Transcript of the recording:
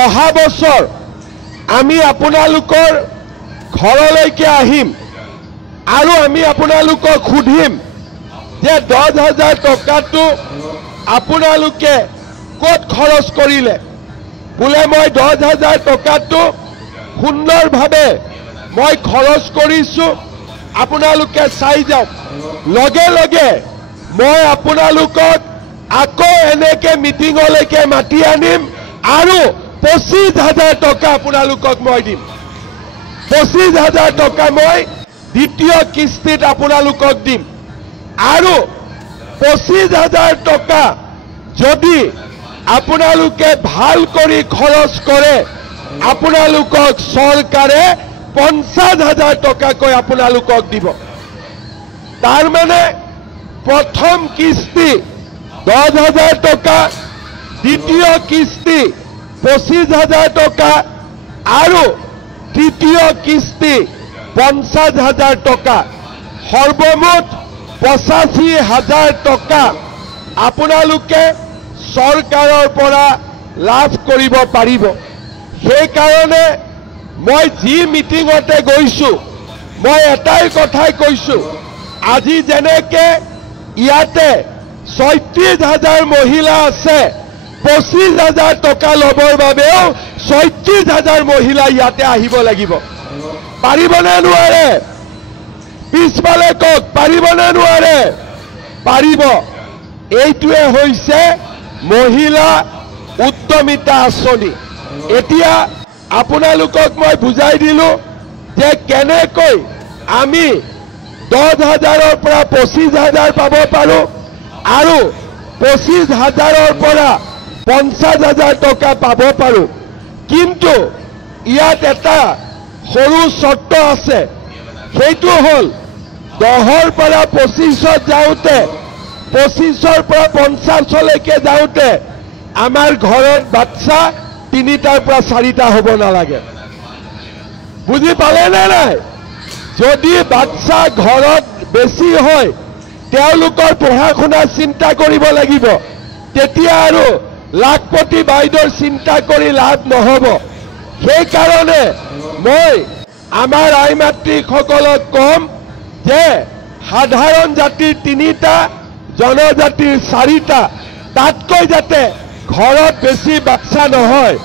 অহা বছৰ আমি আপোনালোকৰ ঘৰলৈকে আহিম আৰু আমি আপোনালোকক সুধিম যে 10,000 টকাটো আপোনালোকে ক'ত খৰচ কৰিলে বোলে মই 10,000 টকাটো সুন্দৰভাৱে মই খৰচ কৰিছোঁ আপোনালোকে চাই যাওক লগে লগে মই আপোনালোকক আকৌ এনেকে মিটিঙলৈকে মাতি আনিম আৰু 25,000 টকা আপোনালোকক মই দিম 25,000 টকা মই দ্বিতীয় কিস্তিত আপোনালোকক দিম আৰু 25,000 টকা যদি আপোনালোকে ভাল কৰি খৰচ কৰে আপোনালোকক চৰকাৰে 50,000 টকাকৈ আপোনালোকক দিব তাৰ মানে প্ৰথম কিস্তি 10,000 টকা দ্বিতীয় কিস্তি 25,000 টকা আৰু তৃতীয় কিস্তি 50,000 টকা সৰ্বমুঠ 85,000 টকা আপোনালোকে চৰকাৰৰ পৰা লাভ কৰিব পাৰিব সেইকাৰণে মই যি মিটিঙতে গৈছোঁ মই এটাই কথাই কৈছোঁ আজি যেনেকে ইয়াতে 36,000 মহিলা আছে 25,000 টকা ল'বৰ বাবেও 36,000 মহিলা ইয়াতে আহিব লাগিব পাৰিবনে নোৱাৰে পিছফালে কওক পাৰিবনে নোৱাৰে পাৰিব এইটোৱে হৈছে মহিলা উদ্যমিতা আঁচনি এতিয়া আপোনালোকক মই বুজাই দিলো যে কেনেকৈ আমি 10,000ৰ পৰা 25,000 পাব পাৰো আৰু 25,000ৰ পৰা 50,000 টকা পাব পাৰো কিন্তু ইয়াত এটা সৰু চৰ্ত আছে সেইটো হল 10ৰ পৰা 25ত যাওঁতে 25ৰ পৰা 50লৈকে যাওঁতে আমাৰ ঘৰত বাচ্চা 3টাৰ পৰা 4টা হ'ব নালাগে বুজি পালে নে নাই যদি বাচ্চা ঘৰত বেছি হয় তেওঁলোকৰ পঢ়া শুনা চিন্তা কৰিব লাগিব তেতিয়া আৰু লাখপতি বাইদেউৰ চিন্তা কৰি লাভ নহব সেই কাৰণে মই আমাৰ আই মাতৃসকলক কম যে সাধাৰণ জাতিৰ 3টা জনজাতিৰ 4টা তাতকৈ যাতে ঘৰত বেছি বাচ্চা নহয়